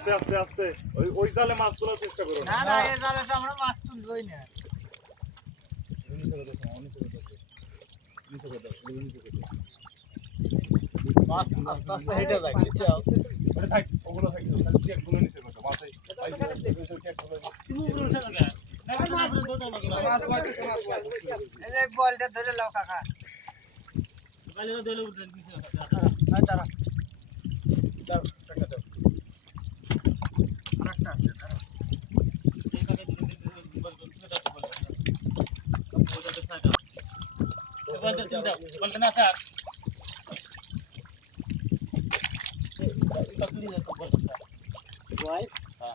আস্তে আস্তে আস্তে। ওই ওই জালে মাছ তোলার চেষ্টা করো না। না এই জালে তো আমরা মাছ তুলবই না। মাছ আস্তে আস্তে হেঁটে যায় বুঝছ ওটা থাক ওগুলো থাক চেকগুলো নিচে করো মাছ এই এই যে- এই যে check গুলো এই বলটা ধরে লাও কাকা। হ্যাঁ দাঁড়া দাও ওয়াই আস্তে।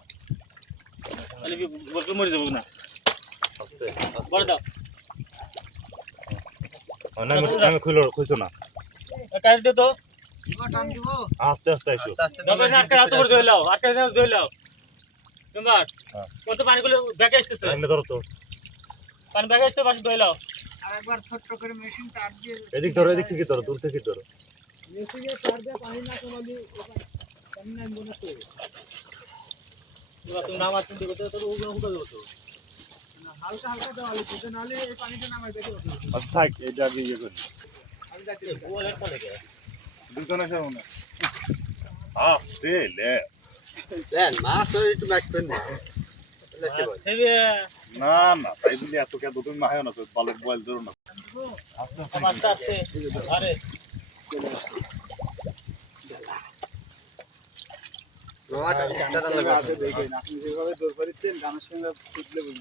हाँ, না আমি আমি খুলো খুইছো না আস্তে আস্তে। আইছো পানিগুলো ব্যাগে আসতেছে এমনি ধরো তো। পানি ব্যাগে আসতে পাশে ধুয়ে লাও আরেকবার ছোট্ট করে মেশিন টান দিয়ে এদিক ধরো এদিক থেকে ধরো দূর থেকে ধরো। মেশিনে টান দিয়ে পানি না কমালি পানি মনে তো এবার তুমি নামাজ চিন্তা করতে তো ওগুলো হুকা দেবো তো হালকা হালকা দেওয়া হচ্ছে নাহলে এই পানিটা নামাই দেখে আচ্ছা থাক এটা আগে ইয়ে করি। আমি যাচ্ছি। ও একটা লেগে দুজনে সব না আস্তে লে। দেন মাছ তো একটু ম্যাচ করেন না না না তাই বলি এত কে তুমি মাহে না তো বালের বয়েল ধরো না। আস্তে আস্তে আরে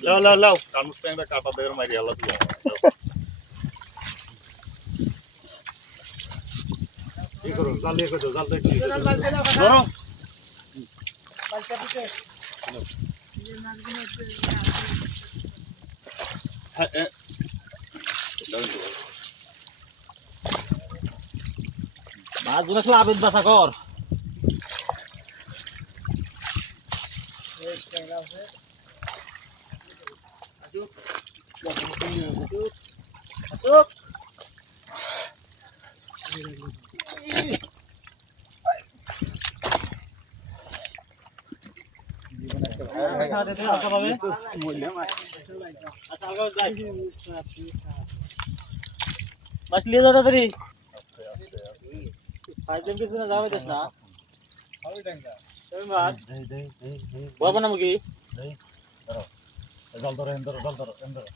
লাও লাও লাও কানুস ট্যাংরা কাটা দেওয়ার মারি কি করো জাল দিয়ে করো জাল দিয়ে ধরো। হ্যাঁ, হ্যাঁ। মাছ গুলো সব আবেদ মাছ নিয়ে যা তাড়াতাড়ি ফাইভ জন কিছু না যাবে দেখ না তুমি মাছ বাবা না মুখি জাল ধরো জাল ধরো ধরো